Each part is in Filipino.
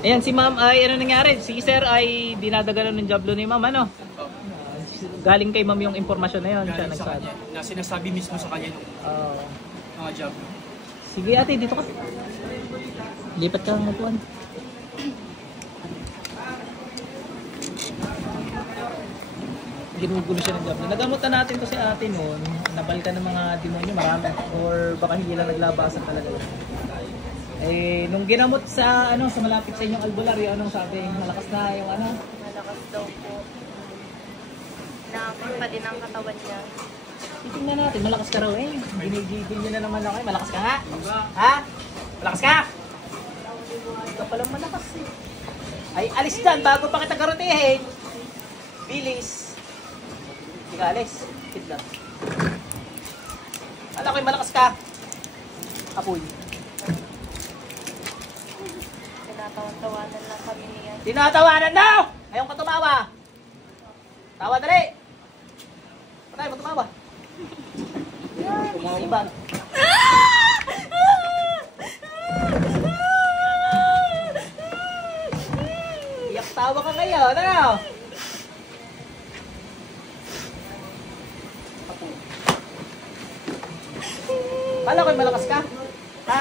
Ayan, si ma'am ay ano nangyari? Si sir ay dinadagalan ng jablo ni ma'am, ano? Galing kay ma'am yung impormasyon na yun. Siya Galing sa nagsabi. kanya, na sinasabi mismo sa kanya nung mga job. Sige ate, dito ka. Lipat ka ng upuan. Ginugulo siya ng jablo. Nagamot na natin to si ate noon. Nabalikan ng mga demonyo, marami. Or baka hindi lang naglabasan talaga. Eh, nung ginamot sa ano sa malapit sa inyong albularyo, anong sabi? Malakas na yung ano? Malakas daw po. Namin pa din ang katawan niya. Titingnan natin, malakas ka raw eh. Ginigigil niyo na naman ako eh. Malakas ka nga? Ha? Malakas ka? Ikaw palang malakas eh. Ay, alis dyan bago pa kita garutihin. Bilis. Hindi ka alis. Sit lang. Alam ko yung malakas ka. Apoy. Tinatawan-tawanan lang kami niya. Tinatawanan daw! Ayaw ka tumawa. Tawa dali. Patay mo tumawa. Tumawa. Iyak tawa ka ngayon. Ano? Kala ko'y malakas ka? Ha?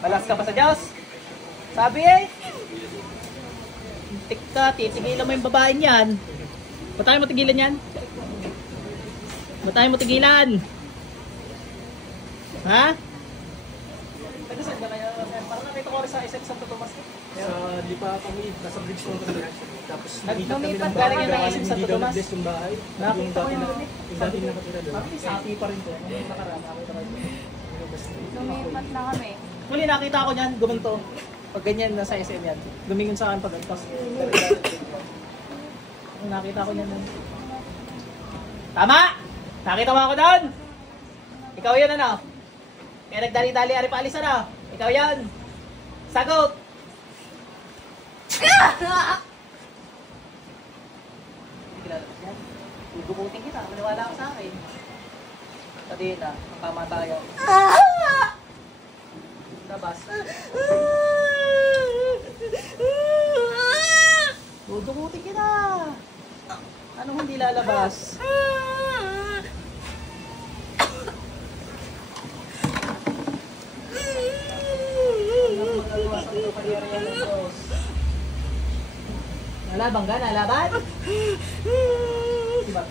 Malakas ka pa sa Diyos? Sabi eh. Tik ka, titigilan mo yung babaeng yan. Ba't tayo mo tigilan yan? Ba't tayo mo tigilan? Ha? Nag-saan ka kaya? Parang nakita ko rin sa isang Santo Tomas. Sa lipa kami, nasa bridge ko kami. Tapos Lumipat galing yan ng isang Santo Tomas. Yung bahay. Nakita ko yung yung dati nakatira doon. parang sapi pa rin to. Nung nakaraan, nakita ko rin. Lumipat na kami. Huli nakita ko niyan, gumanto. Pag ganyan nasa SM yan. Gumingon sa akin pag agpas. Nakita ko niyan. Tama! Nakita mo ako doon! Ikaw yun ano? Kaya nagdali-dali ari paalis ano? Ikaw yan! Sagot! Gugutin kita, maniwala ka sa akin. Sabihin na, ang kamatayan. Labas. Dudukutin kita. Anong hindi lalabas? Nalaban ka? Nalaban? Diba?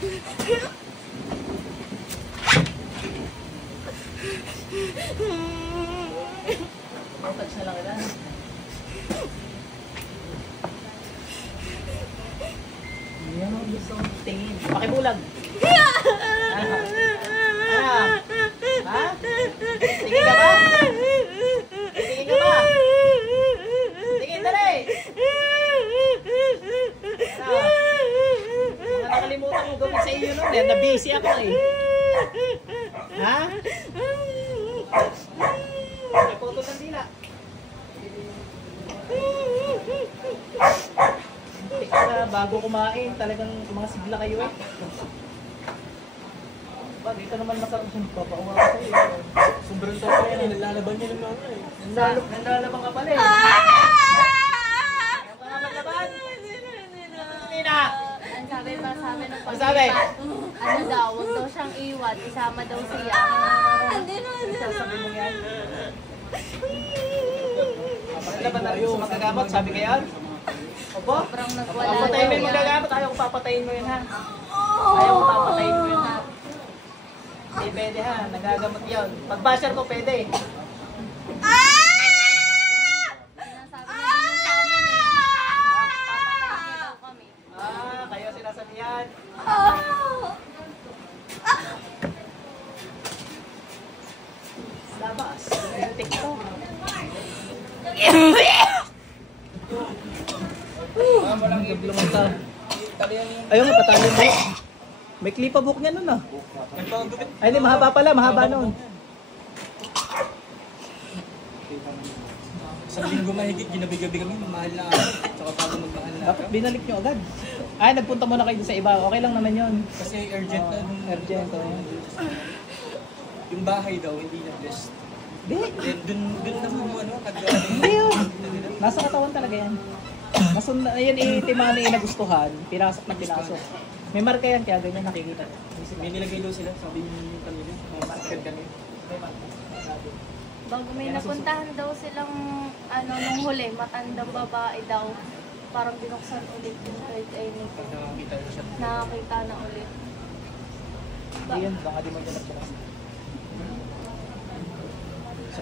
Touch na lang ilan. Yan ang gusto kong tingin. Pakibulag. Ano? Ha? Tingin ka ba? Tingin ka ba? Tingin dali! Ano? Mga nakalimutan mo gawin sa iyo nun. Na-busy ako eh. Ha? May photo ng dila. Teka, bago kumain, talagang mga sigla kayo eh. Ba, dito naman masarap yung papakuha ko sa'yo. Sobrang tawa yan, nilalaban niya ng mga eh. Nandalaban ka pala eh. Ayaw ka nga maglaban? Nina! Ang sabi pa sa amin ng Ano sabi? ano daw, huwag daw siyang iwan, isama daw siya. Sasabi mo yan? Laban na rin sa magagamot, sabi ka yan? Opo? Sobrang nagwala Papatayin mo daw yung yan. magagamot, ayaw ko papatayin mo yun ha. Ayaw ko papatayin mo yun ha. Hindi pwede ha, nagagamot yun. Pag basher ko pwede. Sinasabi na din sa amin eh. Papatayin daw kami. Kayo sinasabihan. Labas. TikTok. Gablong ka. Ayun, patalo mo. May clip book niya nun ah. Ay, hindi, mahaba pala, mahaba nun. Sa linggo mahigit, ginabi-gabi kami, mahal na tsaka bago magmahal na. Dapat binalik nyo agad. Ay, nagpunta muna kayo sa iba. Okay lang naman yun. Kasi urgent na. Urgent. Yung bahay daw, hindi na best. Hindi. Dun naman mo ano, Hindi yun. Nasa katawan talaga yan. Ayan itimano yung nagustuhan. Pinasok na pinasok. May marka yan kaya ganyan nakikita. May nilagay daw sila, sabi yung kanina. Market kanina. Bago may napuntahan daw silang, nung huli, matandang babae daw. Parang binuksan ulit yung third eye nito. Nakakita na siya. Nakakita na ulit. Hindi yun. Baka di mo dyan sila.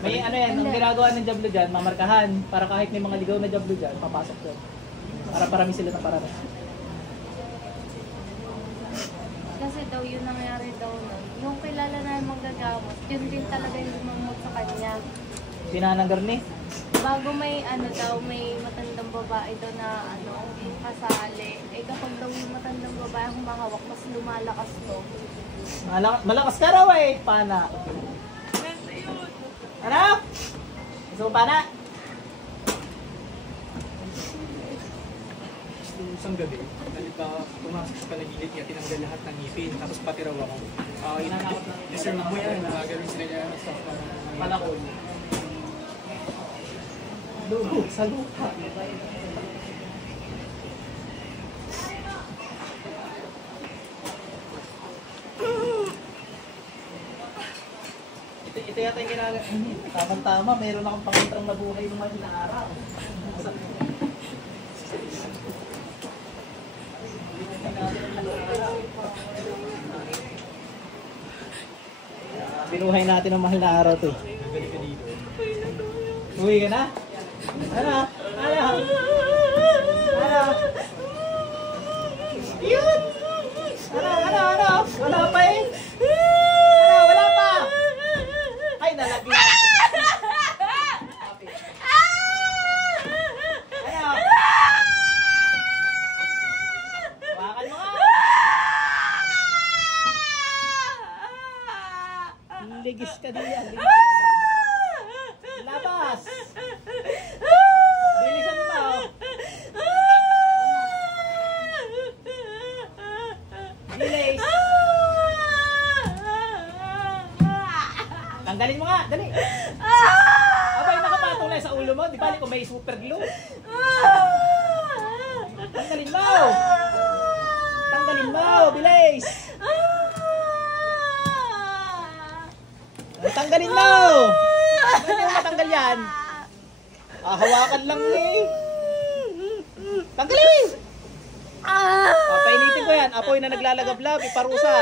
May ano yan, ang ginagawa ng Diablo dyan, mamarkahan. Para kahit may mga ligaw na Diablo dyan, papasok doon. Para parami sila ng pararas. Kasi daw yun nangyari daw nun. Yung kilala na yung manggagamot, yun din talaga yung lumamot sa kanya. Pinananggar ni. Bago may may matandang babae daw na kasali. Kapag daw yung matandang babae ang humahawak, mas lumalakas to. Malakas ka raw eh, pana. Ano? Gusto mo pana? Isang gabi, pumasok sa panaginip niya, tinanggal lahat ng ngipin, tapos pati raw ako. Deserve mo yan, gano'n sila niya stuff na Palakol. Lubog sa lupa. Ito yata yung ginagawa. Tama-tama, mayroon akong pangontrang nabuhay ng mga araw. Binuhay natin ang mahal na araw to. Uwi ka na? Ano? Ano? Ano? Yun! Ano? Wala pa eh! Wala pa! Ay, nalagyan! Ano? Wakan mo nga! Ligis ka diyan, ligis ka. Labas! Bilisan mo! Bilis! Tanggalin mo nga, dali! Abay, nakapatong na sa ulo mo, di bali kung may super glue. Tanggalin mo! Tanggalin mo, bilis! Tanggalin mo! Hindi mo matanggal yan. Hawakan lang eh. Tanggalin! Papainitin ko yan. Apoy na naglalagablab, iparusa.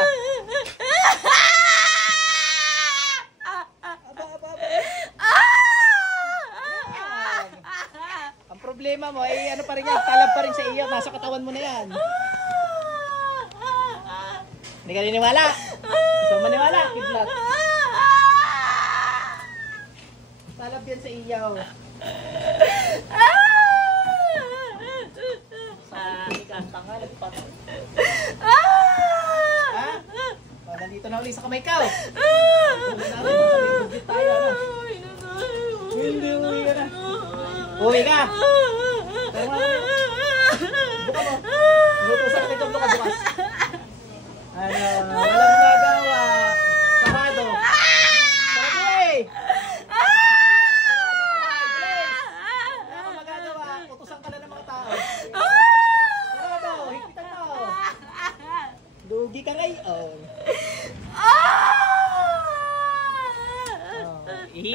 Ang problema mo ay ano pa rin yan, talab pa rin sa iyo. Nasa katawan mo na yan. Hindi ka niniwala. Gusto mo maniwala, kidlat. Talab yan sa iyaw. Sabi ka, tanga, nagpatay. Ha? Nandito na uli sa kamay ka. Hindi, uwi ka na. Uwi ka. Buka mo. Lutusan ka ito, buka bukas. Walang magagawa. Sarado. Sarado eh. Lugi ka ngayon.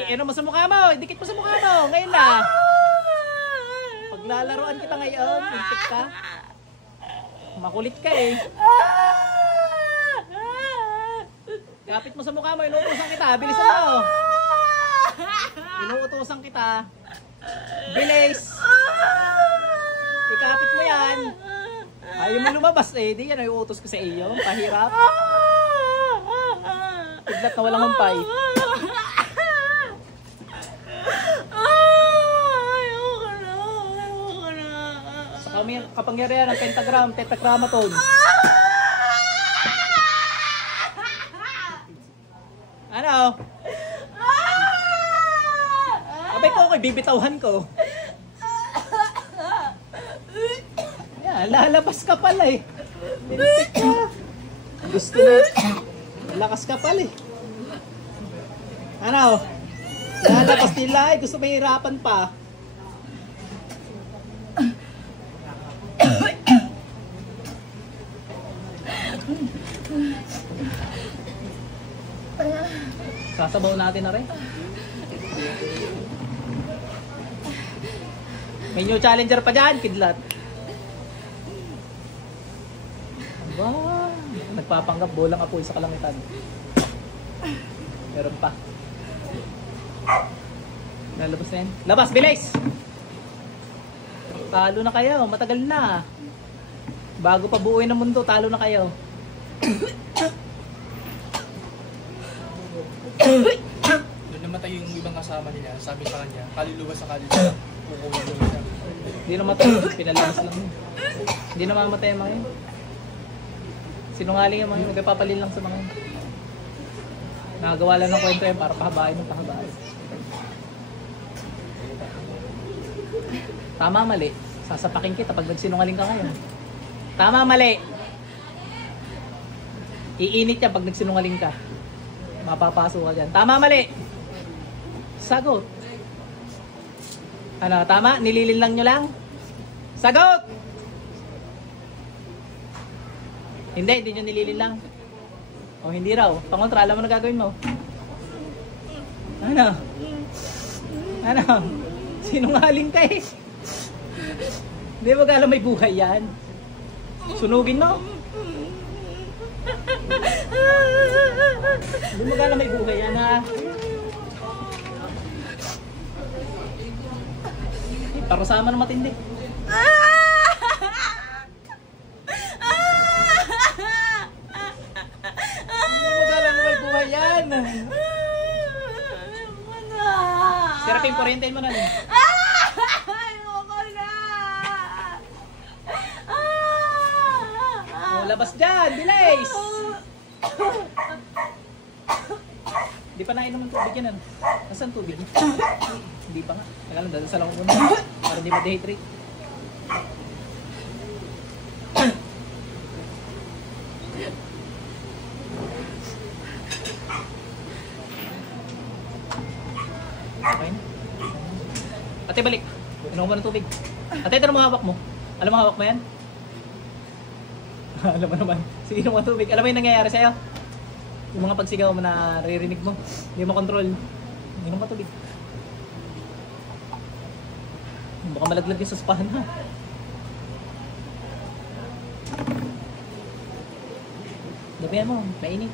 Ano mo sa mukha mo? Idikit mo sa mukha mo. Ngayon na. Paglalaroan kita ngayon, intik ka. Makulit ka eh. Kapit mo sa mukha mo, inuutosan kita. Bilisan mo. Inuutosan kita. Bilis. Ikapit mo yan. Ayaw mo lumabas eh. Di yan ay utos ko sa iyo. Pahirap. Tiglat na walang humpay. Sa kapangyarihan ng pentagram, tetragrammaton. Ano? Abay ko okay, bibitawhan ko. Lalabas ka pala eh. Lintik ka. Gusto na. Lakas ka pala eh. Ano? Lalabas nila eh. Gusto mahirapan pa. Sasabaw natin na rin. May new challenger pa dyan, kidlat. Aba, nagpapanggap bolang apoy sa kalangitan. Meron pa. Lalabas na yan. Labas, bilis! Talo na kayo, matagal na. Bago pa buuin ang mundo, talo na kayo. Doon namatay yung ibang kasama nila. Sabi sa kanya, kaluluwa sa kaluluwa. Kukuha siya. Hindi na matay, pinalamas lang yun. Hindi na mamatay ang mga yun. Sinungaling yung mga yun, magpapalil lang sa mga yun. Nakagawa lang ng kwento yun para pahabain ng pahabain. Tama, mali. Sasapakin kita pag nagsinungaling ka ngayon. Tama, mali. Iinit yan pag nagsinungaling ka. Mapapaso ka dyan. Tama, mali. Sagot. Ano, tama? Nililin lang nyo lang? Sagot! Hindi nyo nililin lang. O hindi raw. Pangontra, alam mo na gagawin mo. Ano? Ano? Sinungaling ka eh. Hindi mo alam may buhay yan. Sunugin mo. Hindi mo alam may buhay yan ha. Parusama na matindi. Hindi mo alam may buhay yan. Sirapin, kuryentahin mo na rin. Labas dyan, bilis! Hindi pa nainom ng tubig yan. Nasaan tubig? Hindi pa nga. Tagal lang, dadasal ako muna. Para hindi ma-dehydrate. Okay na. Ate, balik. Inom ko ng tubig. Ate, ito na mga hawak mo. Alam mo hawak mo yan? Alam mo naman. Sige, inom ka tubig. Alam mo yung nangyayari sa'yo? Yung mga pagsigaw mo na naririnig mo. Hindi mo control. Inom ka tubig. Baka malaglag yung sa spahan ha. Gabihan mo, mainit.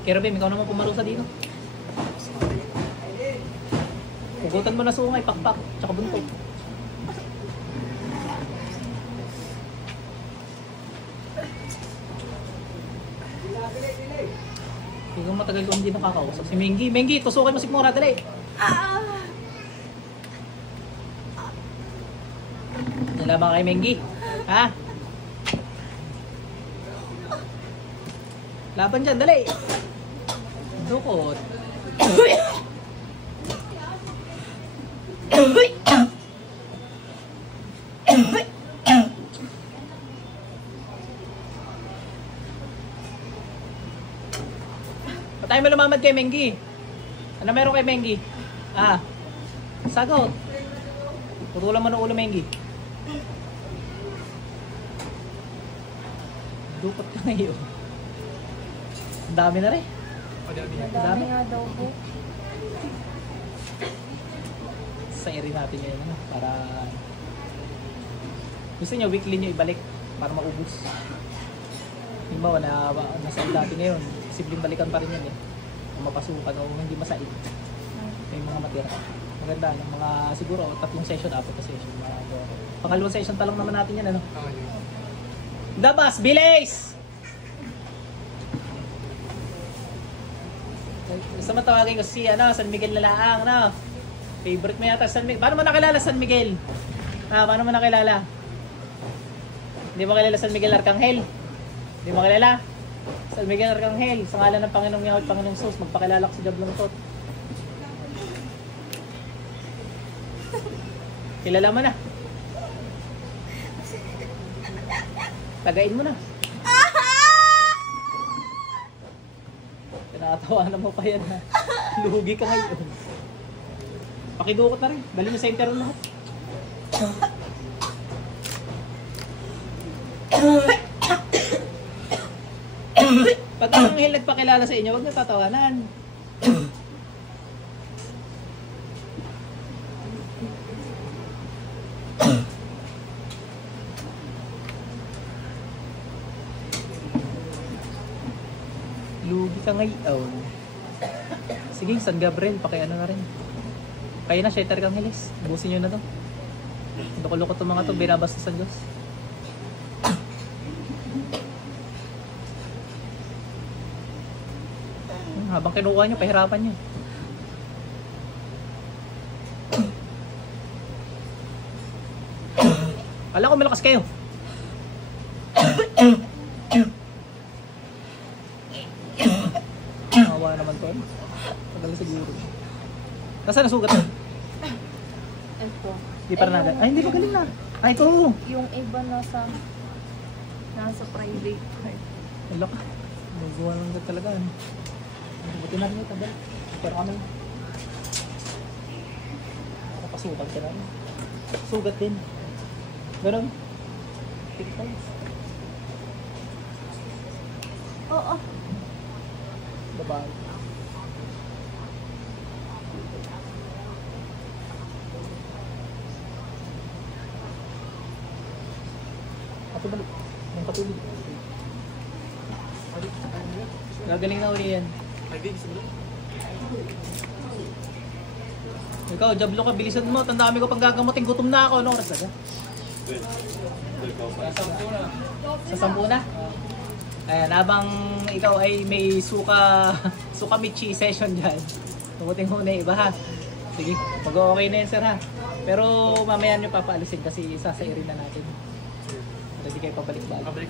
Kerobim, ikaw naman pumarusa dito. Hugutan mo na sungay, pakpak, tsaka buntot. Ikaw matagal ko hindi nakakausap. Si Mengi, Mengi, tusukin mo si Mura, dali. Nalaman kay Mengi. Ha? Laban dyan, dali. Dukot. Patay mo lumamad kay Mengi. Ano meron kay Mengi? Ah, sagot. Putulan mo ng ulo, Mengi. Dukot ka ngayon. Ang dami na rin. Madami nga daw po. Sairin natin yun, ano, para gusto nyo weekly nyo ibalik para maubos. Halimbawa na nasa dati ngayon, posibleng balikan pa rin yan eh. Kung mapasukan o hindi masaid. May mga matira. Maganda, ng mga siguro 3 session, 4 session. Pangalawang session pa lang naman natin yan, ano. Dabas, bilis! Gusto mo tawagin ko si San Miguel na laang, no? Favorite mo yata San Miguel. Paano mo nakilala San Miguel? Paano mo nakilala? Hindi mo kilala San Miguel Arcangel? Hindi mo kilala? San Miguel Arcangel, sa ngalan ng Panginoong Yahweh at Panginoong Sus, magpakilala ko sa Jablong Tot. Kilala mo na. Tagain mo na. Tinatawanan mo pa yan ha. Lugi ka ngayon. Pakidukot na rin. Dali mo sa intern lahat. Pag ang anghel nagpakilala sa inyo, huwag na tatawanan. Lugi ka ngayon. Sige, San Gabriel, pakiano na rin. Kaya na, Sheter Kangeles. Busin nyo na to. Loko-loko to mga to, binabasta sa Diyos. Habang kinukuha nyo, pahirapan nyo. Kala ko malakas kayo. Awa naman to. Tagal siguro. Nasaan nasugat na? Ito. Hindi pa na. Ay, hindi pa galing na. Ay, ito. Yung iba nasa private part. Wala ka. Magawa lang ka talaga. Buti na rin ito. Pero kami. Nakapasukat ka na rin. Sugat din. Ganon. Tikpan. Oo. Babae. Ato balik. Yung katulid. Gagaling na uli yan. Ikaw, Jablo ka, bilisan mo. Tandaan ko pag gagamutin, gutom na ako. Anong oras na? Sa 10 na? Ayan, habang ikaw ay may suka michi session dyan. Tumuting muna iba ha. Sige, mag-okay na yan sir ha. Pero mamaya nyo papaalisin kasi sasairin na natin. Ready kayo pabalik-balik.